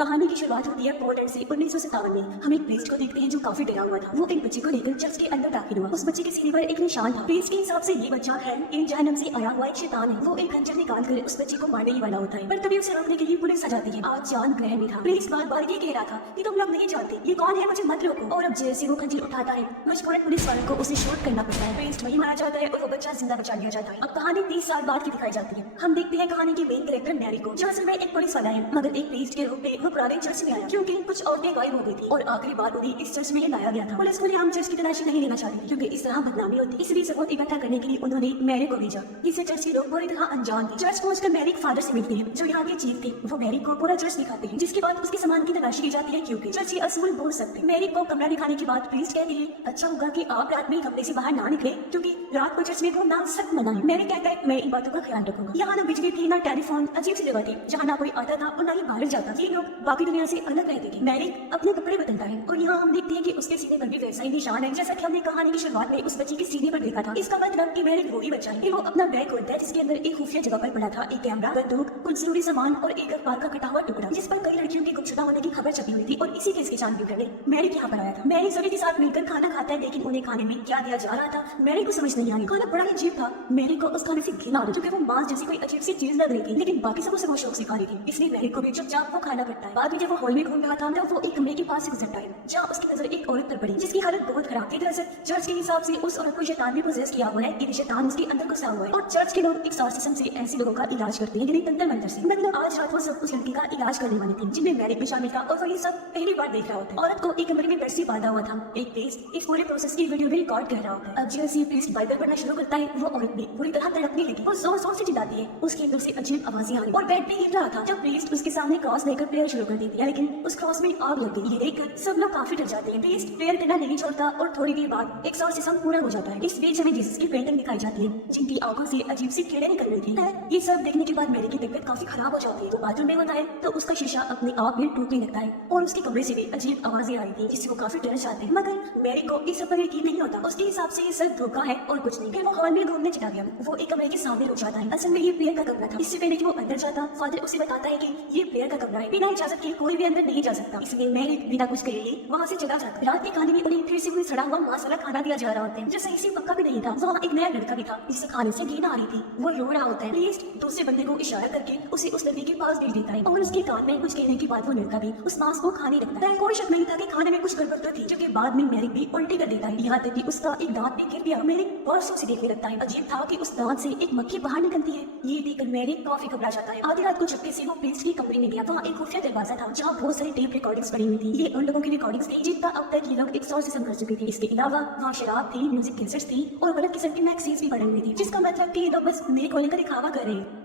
कहानी की शुरुआत होती है पोलैंड से 1957 में। हम एक प्रीस्ट को देखते हैं जो काफी डरा हुआ था। वो एक बच्चे को लेकर चर्च के अंदर दाखिल हुआ। उस बच्चे के सीने पर एक निशान था। प्रीस्ट के हिसाब से ये बच्चा है इन जहन्नम से आया हुआ एक शैतान है। वो एक खंजर निकाल कर उस बच्चे को मारने ही वाला होता है, पर तभी उसे रोकने के लिए पुलिस आ जाती है। आज चांद ग्रहण में था। प्रीस्ट बार बार ये कह रहा था कि तुम लोग नहीं जानते ये कौन है, मुझे मत रोको। और अब जैसे वो खंजर उठाता है मजबूरन पुलिस वालों को उसे शूट करना पड़ता है। प्रीस्ट वही मारा जाता है और वो बच्चा जिंदा बचा लिया जाता है। अब कहानी 30 साल बाद की दिखाई जाती है। हम देखते हैं कहानी के मेन कैरेक्टर मैरी को, जो असल में एक पुलिस वाला है मगर एक प्रीस्ट के रूप में वो पुराने चर्च में आया क्योंकि कुछ औरतें गायब हो गई थी और आखिरी बार उन्हें इस चर्च में लाया गया था। पुलिस को आम चर्च की तलाशी नहीं लेना चाहती क्योंकि इस तरह बदनामी होती। इसलिए सबूत इकट्ठा करने के लिए उन्होंने मैरी को भेजा, जिसे चर्च के लोग बुरी तरह अनजान थे। चर्च पहुंचकर मैरी फादर से मिलती है जो यहाँ के चीफ थे। वो मैरी को पूरा चर्च दिखाते हैं, जिसके बाद उसके सामान की तलाशी की जाती है क्योंकि चर्च के असूल बोल सकते। मैरी को कमरा दिखाने के बाद प्रीस्ट कहते हैं अच्छा होगा कि आप रात में कमरे से बाहर ना निकले क्योंकि रात को चर्च में घूमना सख्त मना है। मैरी कहता है मैं इन बातों का ख्याल रखूंगा। यहाँ ना बिजली थी ना टेलीफोन, अजीब सी जगह थी जहाँ ना कोई आता था और ना ही बाहर जाता। ये लोग बाकी दुनिया से अलग रहते थे। मैरी अपने कपड़े बदलता है और यहाँ हम देखते हैं कि उसके सीने पर भी वैसा ही निशान है जैसा कि हमने कहानी की शुरुआत में उस बच्चे के सीने पर देखा था। इसका मतलब कि मैरी वही बच्चा है। वो अपना बैग खोलता है जिसके अंदर एक खुफिया जगह पर पड़ा था एक कैमरा, बंदूक, कुछ जरूरी सामान और एक अखबार का कटा हुआ टुकड़ा जिस पर कई लड़कियों की गुमशुदा होने की खबर छपी हुई थी। और इसी केस की छानबीन करने मैरी यहाँ पर आया था। मैरी सभी के साथ मिलकर खाना खाता है लेकिन उन्हें खाने में क्या दिया जा रहा था मैरी को समझ नहीं आई। खाना बड़ा ही अजीब था। मैरी को उस खाने से घिन आ रही क्योंकि वो मांस जैसी कोई अजीब सी चीज लग रही थी, लेकिन बाकी सबको से वो शौक से खा रही थी, इसलिए मैरी को भी चुपचाप वो खाना पड़ता है। बाद में जब वो हॉल में घूम रहा था तब वो एक कमरे के पास से गुजरता है जहाँ उसकी नजर एक औरत पर पड़ी जिसकी हालत बहुत खराब थी। दरअसल चर्च के हिसाब से उस औरत को शैतान ने पोजेस किया हुआ है। ये शैतान उसके अंदर घुसा हुआ है और चर्च के लोग एक्सॉर्सिज्म से ऐसे लोगों का इलाज करते हैं यानी तंत्र मंत्र से। मतलब आज रात वो सब उस लड़की का इलाज करने वाले थे जिनमें मैरी भी शामिल था और वो ये सब पहली बार देख रहा होता है। औरत को एक कमरे में बेड से बांधा हुआ था। एक प्रीस्ट इस पूरे प्रोसेस की वीडियो भी रिकॉर्ड कर रहा होता है। अब जैसे प्रीस्ट बाइबल पढ़ना शुरू करता है वो औरत भी पूरी तरह तड़पने लगी। वो जोर जोर से चिल्लाती है, उसके अंदर से अजीब आवाजें आ रही और बेड पे हिल रहा था। जब प्रीस्ट उसके सामने क्रॉस लेकर प्रेयर शुरू कर देती है लेकिन उस क्रॉस में आग लग गई। ये देखकर सब लोग काफी डर जाते हैं। प्रीस्ट प्रेयर करना नहीं छोड़ता और थोड़ी देर बाद एक्सॉर्सिज्म पूरा हो जाता है। इस बीच हमें जीसस की पेंटिंग दिखाई जाती है जिनकी आंखों से अजीब सी कीड़े निकल रही थी। ये सब देखने के बाद मैरी की तबीयत काफी खराब हो जाती है। वो बाथरूम में होता है तो उसका शीशा अपने आप में टूटने लगता है और उसके कमरे से भी अजीब आवाजें आ रही थी जिससे वो काफी डर जाते हैं। मगर मैरी को इस सब पर यकीन नहीं होता। उसके हिसाब से ये सब धोखा है और कुछ नहीं। फिर वो हॉल में घूमने चला गया। वो एक कमरे के सामने रुक जाता है। असल में ये प्रेयर का कमरा था। इससे पहले कि वो अंदर जाता फादर उसे बताता है कि ये प्रेयर का कमरा है, बिना इजाजत के कोई भी अंदर नहीं जा सकता। इसलिए मैरी बिना कुछ कहे वहाँ से चला जाता है। रात के खाने में उन्हें फिर से कोई सड़ा हुआ मांस वाला खाना दिया जा रहा होता है जो सही से पक्का भी नहीं था। वहाँ एक नया लड़का भी था जिससे खाने से घिन आ रही थी। वो रो रहा होता है। प्रीस्ट दूसरे बंदे को इशारा करके उसे उस लड़के के पास भेज देता है और उसके कान में कुछ कहने के बाद वो लड़का भी उस मांस को खाने लगता है। कोई शक नहीं था कि खाने में कुछ गड़बड़ तो थी, जो कि बाद में मैरी भी उल्टी कर देता है। यहाँ तक कि उसका एक दांत भी गिर गया। मैरी परसों से देखने लगता है। अजीब था कि उस दांत से एक मक्खी बाहर निकलती है। ये देखकर मैरी काफी घबरा जाता है। आधी रात को चुपके से वो प्रीस्ट के कमरे में गया। वहाँ एक खुफिया दरवाजा था जहाँ बहुत सारी टेप रिकॉर्डिंग्स पड़ी हुई थी। ये उन लोगों की रिकॉर्डिंग्स थी जिनका अब तक ये लोग एक्सॉर्सिज्म कर चुके थे। इसके अलावा वहाँ शराब थी, म्यूजिक कैसेट्स थी और गलत किस्म की मैगजीन्स भी पड़ी हुई थी, जिसका मतलब कि ये लोग बस मेरे खोलने का दिखावा कर रहे हैं।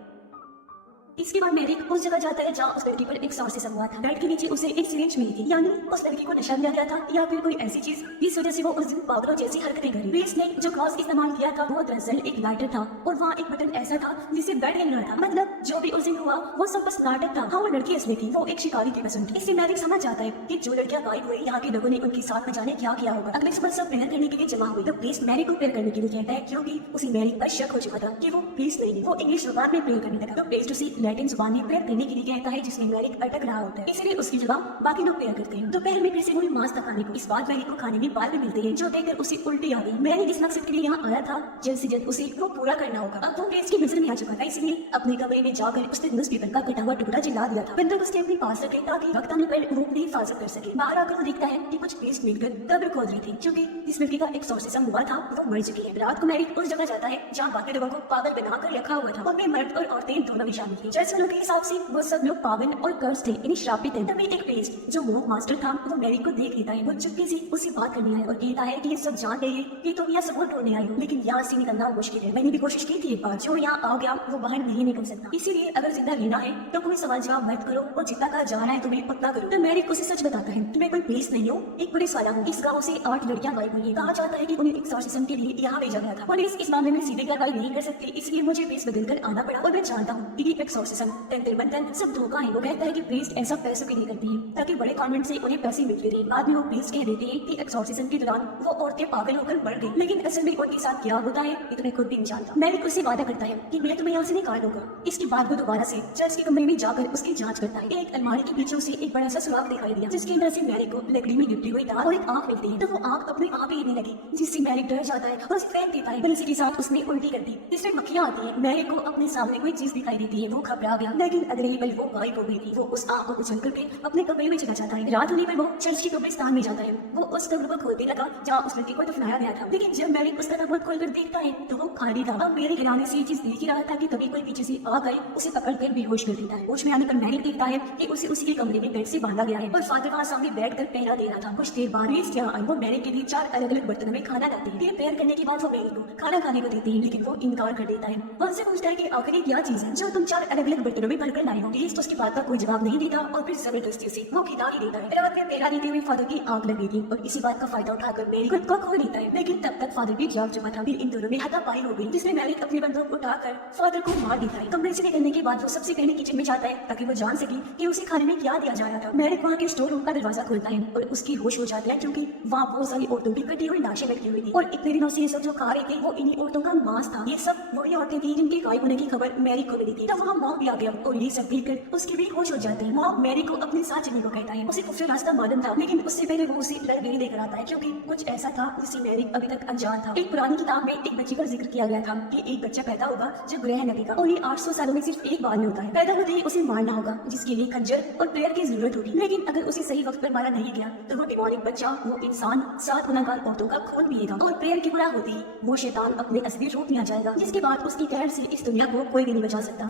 इसके बाद मैरी उस जगह जाता है जहाँ उस लड़की पर एक्सॉर्सिज्म हुआ था। बेड के नीचे उसे एक सिरिंज मिली थी, यानी उस लड़की को नशा दिया गया था या फिर कोई ऐसी चीज जिस वजह से वो उस दिन पागलों जैसी हरकतें करी। प्रीस्ट ने जो क्रॉस इस्तेमाल किया था वो दरअसल एक लाइटर था और वहाँ एक बटन ऐसा था जिससे बेड हिल रहा था। मतलब जो भी उस दिन हुआ वो सब बस नाटक था। हाँ वो लड़की असली थी, वो एक शिकारी की पसंद थी। इससे मैरी समझ जाता है कि जो लड़कियां गायब हुई यहाँ के लोगों ने उनके साथ न जाने क्या किया होगा। अगले सुबह सब प्रेयर करने के लिए जमा हुई तो प्रीस्ट मैरी को प्रेयर करने के लिए कहता है क्योंकि उसे मैरी पर शक हो चुका था कि वो प्रीस्ट नहीं, वो इंग्लिश जुबान में प्रेयर करने लगा। तो प्रीस्ट उसे लैटिन जुबान में प्रेयर करने के लिए कहता है जिसमें मैरी अटक रहा होता है, इसलिए उसकी जगह बाकी लोग प्रेयर करते हैं। दोपहर में फिर से वही मांस था खाने को। इस बार मैरी को खाने में बाल भी मिलते हैं जो देखकर उसे उल्टी आ गई। मैरी जिस मकसद के लिए यहाँ आया था जल्द से जल्द उसे वो पूरा करना होगा। अब वो प्रीस्ट की नजर में आ चुका था, इसलिए अपने कमरे में जाकर उसने न्यूज़पेपर का कटा हुआ टुकड़ा जला दिया था। बंदूक उसने अपने पास रखे ताकि वक्त आने पर वो अपनी हिफाजत कर सके। बाहर आकर वो देखता है कि कुछ प्रीस्ट मिलकर कब्र खोद रही थी क्योंकि जिस लड़की का एक्सॉर्सिज्म हुआ था वो मर चुकी है। रात को मैरी उस जगह जाता है जहाँ बाकी लोगों को पागल बनाकर रखा हुआ था। उनमें मर्द और औरतें दोनों भी शामिल थे। चर्च वालों के हिसाब से वो सब लोग पागल और कर्ज थे, इन्हें श्रापित थे। तभी एक प्रीस्ट जो मूव मास्टर था वो मैरी को देख लेता है। वो चुपके से उससे बात करने आया और कहता है कि ये सब जान रही है कि तुम यहाँ सबूत ढूंढने आई हो, लेकिन यहाँ से निकलना मुश्किल है। मैंने भी कोशिश की थी एक बार, जो यहाँ आ गया वो बाहर नहीं निकल सकता। इसीलिए अगर जिंदा रहना है तो कोई सवाल जवाब मत करो और जितना कहा जाना है तुम्हें उतना करो। तो मैरी उसे सच बताता है तुम्हें कोई पुलिस नहीं हो, एक पुलिस वाला हूँ। इस गाँव से 8 लड़कियां गायब हुई है। कहा जाता है कि उन्हें एक्सॉर्सिज्म के लिए यहाँ भेजा गया था। पुलिस इस मामले में सीधे कार्रवाई नहीं कर सकती, इसलिए मुझे पेश बदल कर आना पड़ा। और मैं जानता हूँ कि एक्सॉर्सिज्म तंत्र मंत्र सब धोखा है। वो कहता है कि प्रीस्ट ऐसा पैसों के लिए करती है ताकि बड़े कॉन्वेंट से उन्हें पैसे मिलते रहे। बाद में वो प्रीस्ट कह देते हैं कि एक्सॉर्सिज्म के दौरान वो औरतें पागल होकर मर गई, लेकिन असल में उनके साथ क्या होता है ये तुम्हें खुद भी नहीं जानता। मैरी उससे वादा करता है कि मैं तुम्हें यहाँ से निकाल दूंगा। इसके जिसके बाद वो दोबारा से चर्च के कमरे में जाकर उसकी जांच करता है। एक अलमारी के पीछे उसे एक बड़ा सा सुराख दिखाई दिया जिसके अंदर से मैरी को लकड़ी में लिपटी हुई दाल और एक आंख मिलती है। तो वो आंख अपने आप ही हिलने लगी जिससे मैरी डर जाता है और उसे फेंक देता है। फिर उसी के साथ उसने उल्टी कर दी जिसमें मक्खियां आती है। मैरी को अपने सामने कोई चीज दिखाई देती है, वो घबरा गया, लेकिन अगले ही पल वो गायब हो गई थी। वो उस आंख को उछल करके अपने कमरे में चला जाता है। रात होने पर वो चर्च के कब्रिस्तान में जाता है। वो उस कब्र को खोदने लगा जहाँ उस लड़की को दफनाया गया था, लेकिन जब मैरी उसका तबूत खोलकर देखता है तो वो खाली था। अब मेरे गिराने से ये चीज देख ही रहा था कि तभी कोई पीछे से आ गए उसे पकड़कर बेहोश कर देता है। होश में आने पर मैरी देखता है कि उसे उसी के कमरे में बेड से बांधा गया है और फादर वहाँ सामने बैठ कर पहरा दे रहा था। कुछ देर बाद प्रीस्ट यहाँ आई। वो मैरी के लिए 4 अलग अलग बर्तनों में खाना लाते हैं। फिर प्रेयर करने के बाद वो मैरी को खाना खाने को देते हैं, लेकिन वो इनकार कर देता है। वहाँ से पूछता है कि आखिर ये क्या चीज है जो तुम 4 अलग अलग बर्तनों में भरकर लाए हो। प्रीस्ट उसकी बात का कोई जवाब नहीं देता और फिर जबरदस्ती से वो खिला ही देता है। रात में पहरा देते हुए फादर की आग लगी थी और इसी बात का फायदा उठाकर मैरी खुद को खो देता है, लेकिन तब तक फादर भी जाग चुका था। फिर इन दोनों में हाथापाई हो गई जिसमें मैरी अपनी बंदूक उठाकर फादर को मार देता है। कमरे से निकलने के बाद वो सबसे पहले किचन में जाता है ताकि वो जान सके कि उसे खाने में क्या दिया जा रहा था। मैरी वहाँ के स्टोर रूम का दरवाजा खोलता है और उसकी होश हो जाती है क्योंकि वहाँ बहुत सारी औरतों की कटी हुई लाशें लगी हुई थी और इतने दिनों से ये सब जो खा रहे थे वो इन्हीं औरतों का मांस था। ये सब वही औरतें थी जिनके गायब होने की खबर मैरी को मिली थी। तब वहाँ मॉम भी आ गया और ये सब देखकर उसके भी होश हो जाते हैं। मॉम मैरी को अपने साथ चलने को कहता है। उसे खुफिया रास्ता मालूम था, लेकिन उससे पहले वो उसे लाइब्रेरी लेकर आता है क्योंकि कुछ ऐसा था जिससे मैरी अभी तक अनजान था। एक पुरानी किताब में एक बच्चे का जिक्र किया गया था कि एक बच्चा पैदा होगा जो ग्रह लगेगा और ये 800 सालों में सिर्फ एक बार में होता है। पैदा होते ही उसे मारना होगा जिसके लिए खंजर और प्रेयर की जरूरत होगी, लेकिन अगर उसे सही वक्त पर मारा नहीं गया तो वो डिमोनिक बच्चा, वो इंसान 7 गुनाहगार औरतों का खून पिएगा और प्रेयर की पूरा होती ही वो शैतान अपने असली रूप में आ जाएगा, जिसके बाद उसकी कहर से इस दुनिया को कोई भी नहीं बचा सकता।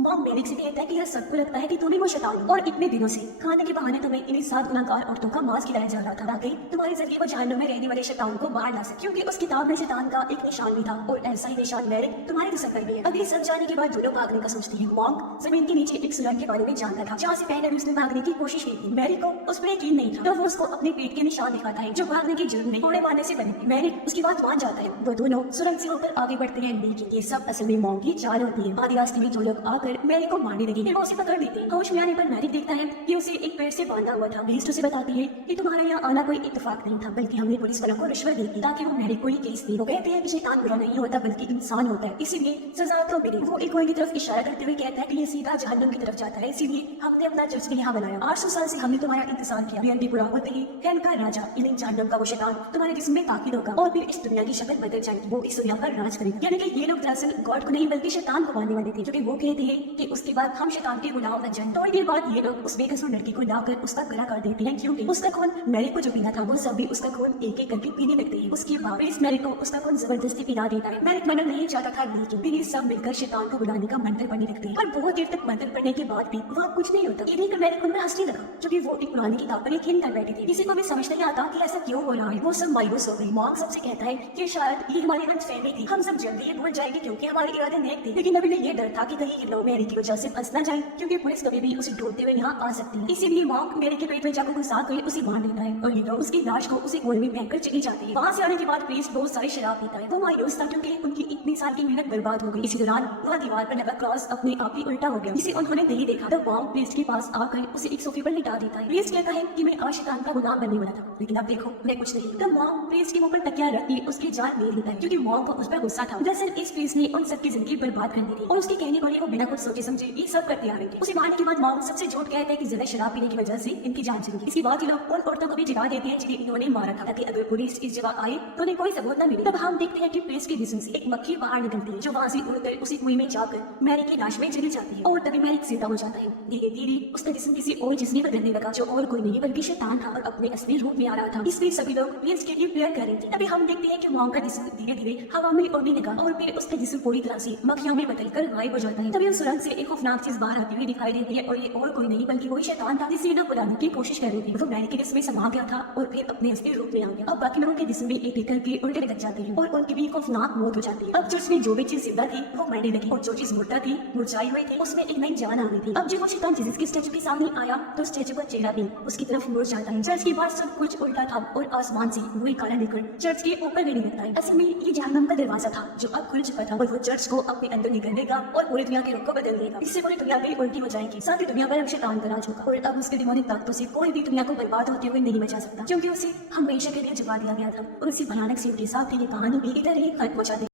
मॉम मैरी से कहता है कि यह सबको लगता है कि तुम ही वो शैतान हो और इतने दिनों से खाने के बहाने तुम्हें इन्हीं 7 गुनाहगार औरतों का मांस खिलाया जा रहा था ताकि तुम्हारे जरिए वो जहन्नुम में रहने वाले शैतान को बाहर ला सके, क्योंकि उस किताब में शैतान का एक निशान भी था और ऐसा ही निशान मैरी तुम्हारे जिस्म पर भी है। अब ये सब जाने के बाद दोनों भागने का सोचती है। मॉम जमीन के नीचे एक सुरंग के बारे में जानता था जहाँ से पहले भी उसने भागने की कोशिश की थी। मैरी को उस पर यकीन नहीं था तो वो उसको अपने पेट के निशान दिखाता है जो भागने के जुर्म में कोड़े मारने से बने थे। मैरी उसकी बात मान जाता है। वो दोनों सुरंग से होकर आगे बढ़ते हैं, लेकिन ये सब असल में मॉम की चाल होती है। आधी रास्ते में जो लोग आकर मैरी को मारने लगे फिर वो उसे पकड़ लेते हैं। होश में आने पर मैरी देखता है कि उसे एक पेड़ से बांधा हुआ था। प्रीस्ट उसे बताती है कि तुम्हारे यहाँ आना कोई इत्तेफाक नहीं था, बल्कि हमने पुलिस वालों को रिश्वत दी थी ताकि वो मैरी को ये केस दे। वो कहते हैं कि शैतान बुरा नहीं होता बल्कि इंसान होता है, इसीलिए सजा तो मिले। वो एक कुएं की तरफ इशारा करते हुए कहता है कि ये सीधा जहन्नुम की तरफ जाता है, इसीलिए हमने अपना चर्च भी यहाँ बनाया। 800 साल से हमने तुम्हारा इंतजार किया। बीएनपी पूरा होते ही हेल का राजा यानी जहन्नुम का वो शैतान तुम्हारे जिस्म में दाखिल होगा और फिर इस दुनिया की शक्ल बदल जाएगी। वो इस दुनिया पर राज करेगा। यानी कि ये लोग दरअसल गॉड को नहीं बल्कि शैतान को मानने वाले थे, क्योंकि वो कहते हैं कि उसके बाद हम शैतान के गुलाम बन जाएंगे। थोड़ी देर बाद ये लोग उस बेकसूर लड़की को लाकर उसका गला काट देते हैं, क्योंकि उसका खून मैरी को जो पीना था वो सब भी उसका खून एक एक करके पीने लगते हैं। उसके बाद प्रीस्ट मैरी को उसका खून जबरदस्ती पिला देता है। मैरी मना नहीं चाहता था, लेकिन फिर ये सब मिलकर शैतान को बुलाने का मंत्र पढ़ने लगते हैं। पर बहुत देर तक मंत्र पढ़ने के बाद भी वहाँ कुछ नहीं होता। ये देखकर मैरी को हंसने लगा क्योंकि वो एक पुरानी किताब पर यकीन कर बैठी थी। किसी को भी समझ नहीं आता कि ऐसा क्यों हो रहा है। वो सब मायूस हो गई। मॉम सबसे कहता है कि शायद ये हमारी गलतफहमी थी, हम सब जल्दी ये भूल जाएंगे क्योंकि हमारे इरादे नेक थे। लेकिन अभी ये डर था कि कहीं ये लोग मैरी की वजह से फंस न जाए, क्योंकि पुलिस कभी भी उसे ढूंढते हुए यहाँ आ सकती है। इसीलिए मॉन्क मैरी के पेट में चाकू घुसा कर उसे मार देता है और ये लोग उसकी लाश को उसे कुएं में फेंककर चली जाती है। वहाँ से आने के बाद प्रीस्ट बहुत सारी शराब पीता है। वो मायूस था क्योंकि उनकी इतनी साल की मेहनत बर्बाद हो गई। इसी दौरान वहाँ दीवार पर लगा क्रॉस अपने आप ही उल्टा हो गया, जिसे उन्होंने नहीं देखा। तब मॉन्क प्रीस्ट के पास आकर उसे एक सोफे पर लिटा देता है। प्रीस्ट कहता है कि मैं आज शैतान का गुलाम बनने वाला था, लेकिन अब देखो मैं कुछ नहीं। तब मॉन्क प्रीस्ट के मुंह पर तकिया रख के उसकी जान ले लेता है क्योंकि मॉन्क को उस पर गुस्सा था। दरअसल इस प्रीस्ट ने उन सबकी जिंदगी बर्बाद कर दी थी और उसके कहने पर वो बिना कुछ सोचे समझे ये सब करते आ रहे थे। उसे मारने के बाद मॉन्क सबसे झूठ कहता है कि ज्यादा शराब पीने की वजह से इनकी जान चली गई। इसके बाद ये लोग उन औरतों को भी जगा देते हैं जिन्हें इन्होंने मारा था, ताकि अगर पुलिस इस जगह आए तो उन्हें कोई सबूत न मिले। तब हम देखते हैं कि प्रेस के जिस्म से एक मक्खी बाहर निकलती है जो वहाँ से उड़कर उसी कुएं में जाकर मैरी की लाश में चली जाती है और तभी मैरी जिंदा हो जाता है। धीरे धीरे उसका जिस्म किसी और जिस्म में बदलने लगा जो और कोई नहीं बल्कि शैतान था और अपने असली रूप में आ रहा था। इसलिए सभी लोग प्रेस के लिए प्रेयर कर रहे थे। तभी हम देखते हैं कि मॉन्क का जिस्म धीरे धीरे हवा में उड़ने लगा और फिर उसका जिस्म पूरी तरह से मक्खियों में बदलकर गायब हो जाता है। तभी उस सुरंग से एक खौफनाक चीज बाहर आती हुई दिखाई देती है और ये और कोई नहीं बल्कि वही शैतान था जिसे लोग बुलाने की कोशिश कर रहे थे। वो मैरी के जिस्म में समा गया था और फिर अपने असली रूप में आ गया। अब बाकी लोगों के जिस्म भी एक एक करके उल्टे लग जाते हैं और उनकी भी खौफनाक मौत हो जाती है। अब चर्च में जो भी चीज जिंदा थी वो मरने लगी और जो चीज मुर्दा थी, मुरझाई हुई थी, उसमें एक नई जान आ गई थी। अब जब वो शैतान जीसस के स्टैचू के सामने आया तो स्टैचू का चेहरा भी उसकी तरफ मुड़ जाता है। चर्च के बाहर सब कुछ उल्टा था और आसमान से वही काला लेकर चर्च के ऊपर गिरने लगता है। असल में ये जहन्नुम का दरवाजा था जो अब खुल चुका था और वो चर्च को अपने अंदर निकल देगा और पूरी दुनिया के रुख को बदल देगा। इससे पूरी दुनिया भी उल्टी हो जाएगी, साथ ही दुनिया पर अब शैतान का राज होगा और अब उसके डिमोनिक ताकतों से कोई भी दुनिया को बर्बाद होते हुए नहीं बचा सकता, क्योंकि उसे हमेशा के लिए जगा दिया गया था। और इसी भयानक सी साथ ही ये कहानी भी इधर ही खत्म हो जाती है।